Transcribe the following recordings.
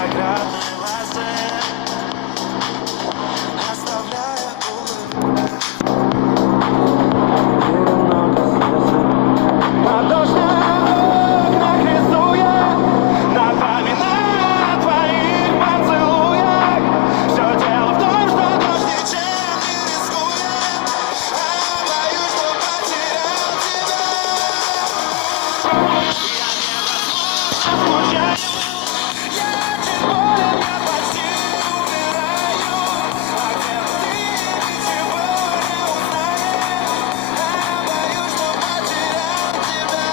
виноградной лозы, оставляя много слез. На окнах рисуя, напоминаю о твоих поцелуях. Все дело в том, что дождь ничем не рискует, а боюсь, что потерял тебя. Я невозможно скучаю, я чуть болен, я почти умираю. А где ты, ничего не узнаешь, а боюсь, что потерял тебя.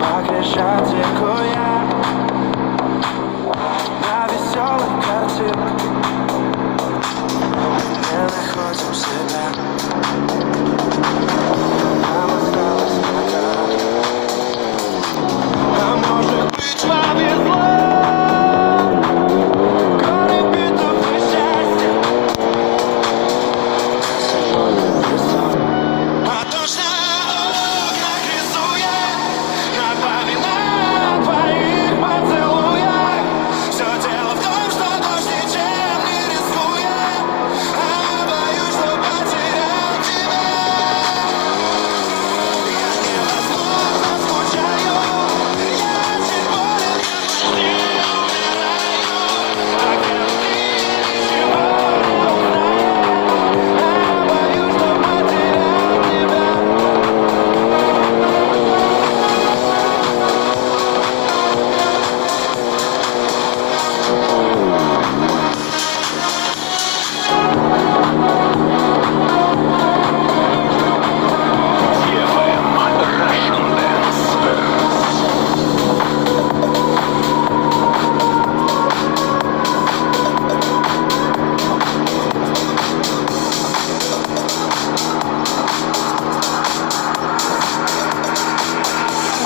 По Крещатику я на веселой картинке не находим себя. Нам осталось пока. А может быть, повезло. Горы битых и счастья. А дождь на окнах рисуя, напоминаю о твоих поцелуях. Все дело в том, что дождь ничем не рискует, а боюсь, что потерял тебя. Я невозможно скучаю, я чуть болен, я почти умираю. А где ты, ничего не узнаешь, а боюсь, что потерял тебя.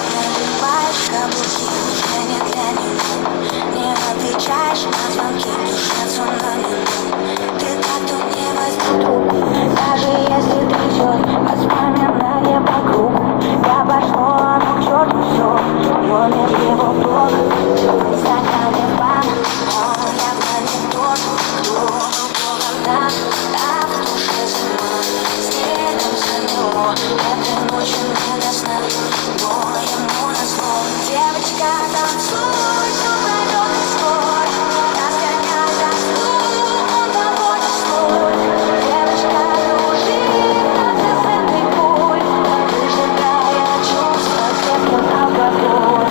Надеваешь каблуки, движение для него. Не отвечаешь на звонки, в душе цунами. Ты так тут не возьми трубку, даже если трясет воспоминания по кругу. Я пошло, ну к черту все, номер его блога. В инстаграме бан, он явно не тот, кто был когда. А в душе зима, снегом замело. Этой ночью не до сна, но ему назло. Девочка, танцуй, все пройдет и скоро. Разгоняй тоску, он доводит свой. Девочка, кружи, разъясненный путь, выжигая чувства крепким алкоголь.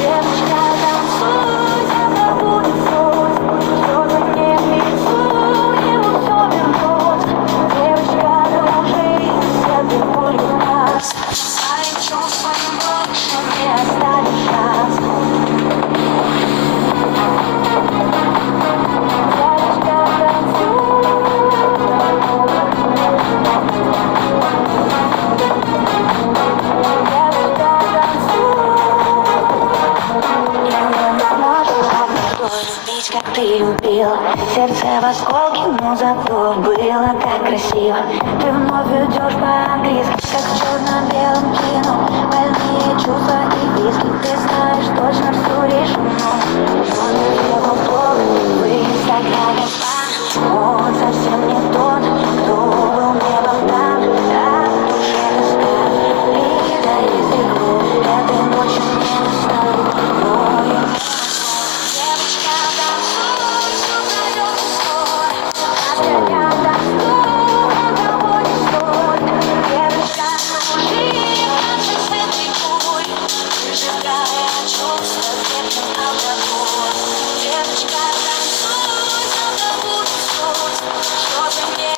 Девочка, танцуй, земля будет суть, слезы мне в лицо, ему все вернуть. Девочка, кружи, светлый болью нас. Своим чувством больше не оставишь шанс. Девочка, танцуй. Девочка, танцуй. Я невозможно любить, как ты любил. Сердце в осколке, но зато было так красиво. Ты вновь идешь по-английски, как в черно-белом кино. Больные чувства и виски, ты знаешь, точно все решено. Номер его блог, в инстаграме бан. Он совсем не тот, кто был мне болтан. А в душе тоска, и дай стекло. Этой ночью мне не стану, но ему назло. Девочка, танцуй, все пройдет и скоро. Разгоняй тоску, он доводит свой. Девочка, кружи, разъясненный путь, выжигая чувства крепким алкоголь. Девочка, танцуй, земля будет суть, слезы мне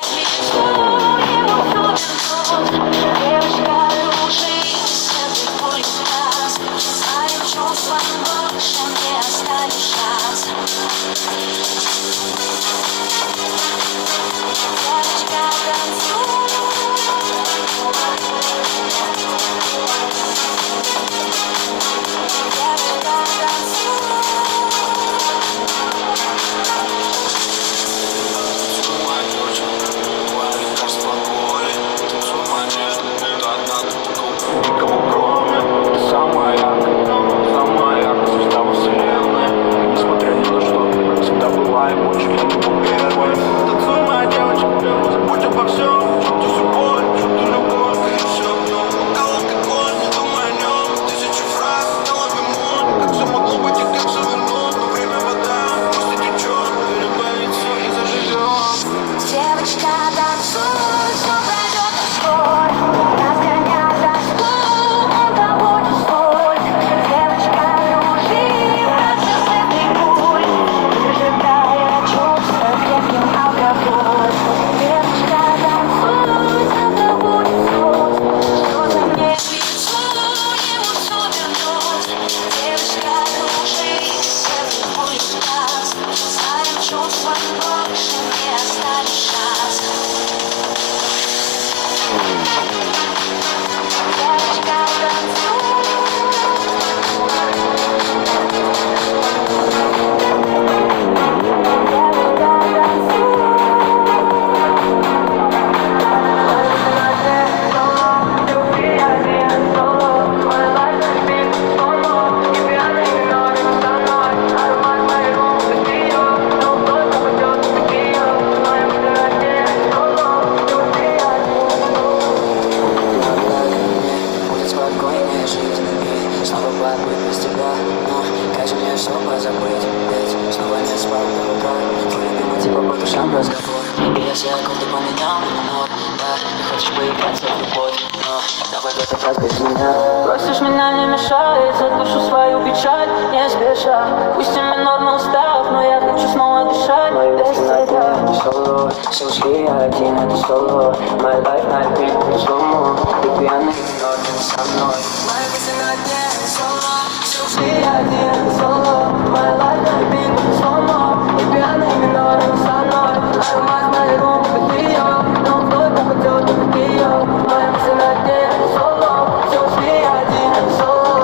но как же мне все позабыть? Ведь снова не спал на руках. Твой любимый типа по душам разговор. И я все аккорды поменял, но да, ты хочешь поиграться в любовь, но давай в этот раз без меня. Просишь меня не мешай, за душу свою печаль не спеша. Пусть и минорно устав, но я хочу снова дышать без тебя. Не соло, все ушли, я один, это соло. My life, my beat, это сломо. Ты пьяный, но ты не со мной. Моя песня на дне, соло. Все ушли, я один, это соло. My life, my beat, это сломо. И пьяный минор, не со мной. Аромат моей рук, это ее. Но вновь попадет, это ее. Моя песня на дне, соло. Все ушли, я один, это соло.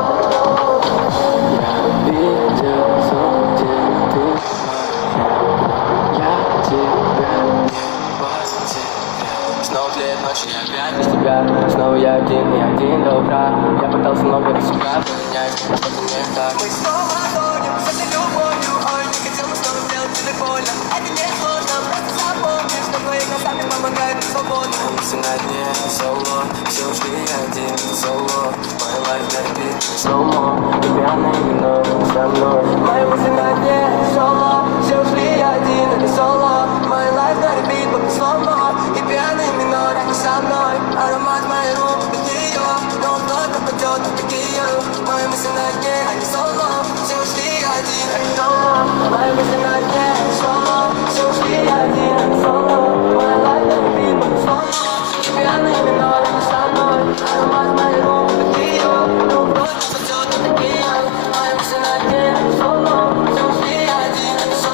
Снова тлеет ночь, я опять без тебя. Снова я один до утра. Я пытался много раз себя поменять, но что-то не так. Мы снова ходим с этой любовью. Ой, не хотел бы снова сделать тебе больно. Это не сложно, просто запомни, что твои глазами помогают быть свободным. Все на дне, соло, все ушли, один соло. My life, that beat, slow-mo. Ты пьяный, но не со мной. Мои мысли на дне, соло. Все ушли, я один, это соло. My life на репит, пока сломо. И пьяный минор, не со мной. Аромат моей рук, это ее. Но вновь попадет, это ее. Мои мысли на дне, а не соло. Все ушли, я один, это соло. Мои мысли на дне, соло. Все ушли, я один, это соло. My life на репит, пока сломо. И пьяный минор, не со мной. Аромат моей рук, это ее. Но вновь попадет, это ее. Мои мысли на дне, соло. Все ушли, я один, это соло.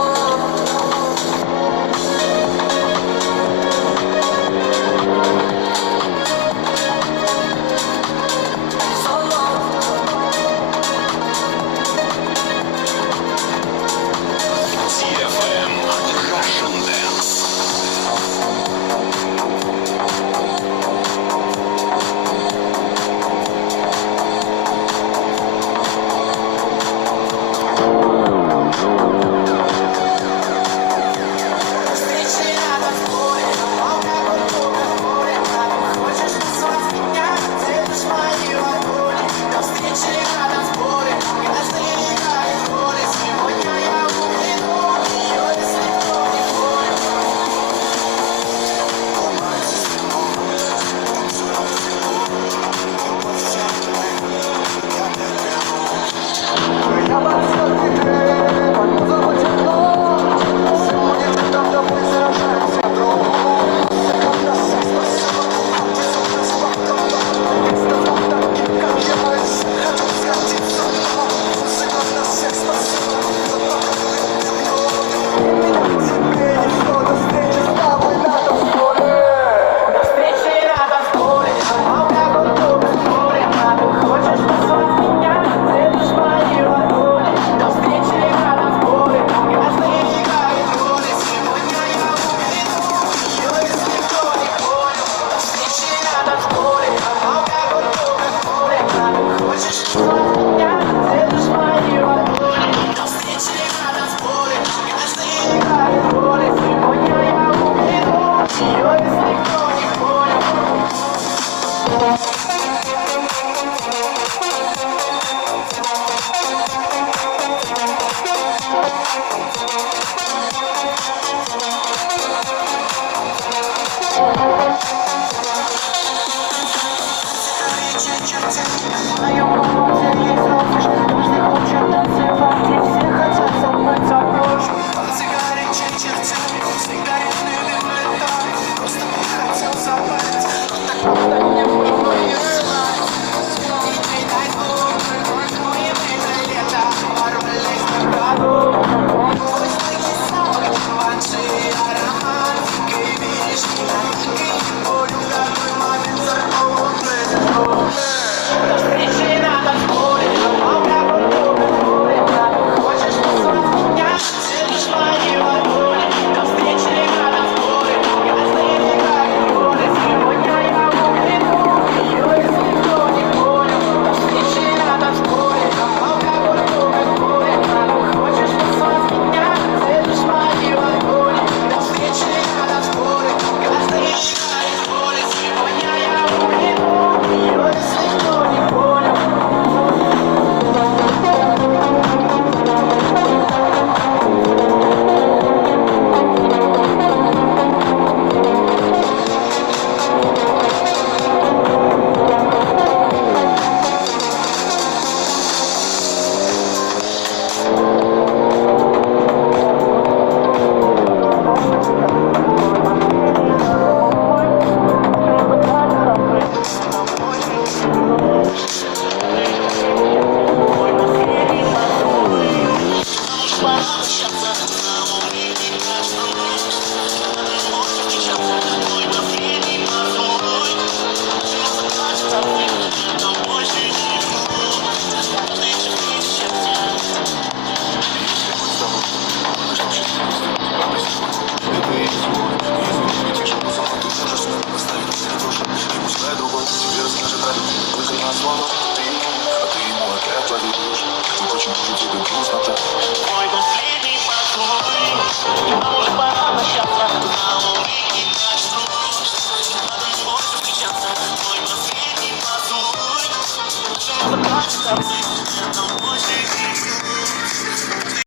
плачет такси. Нету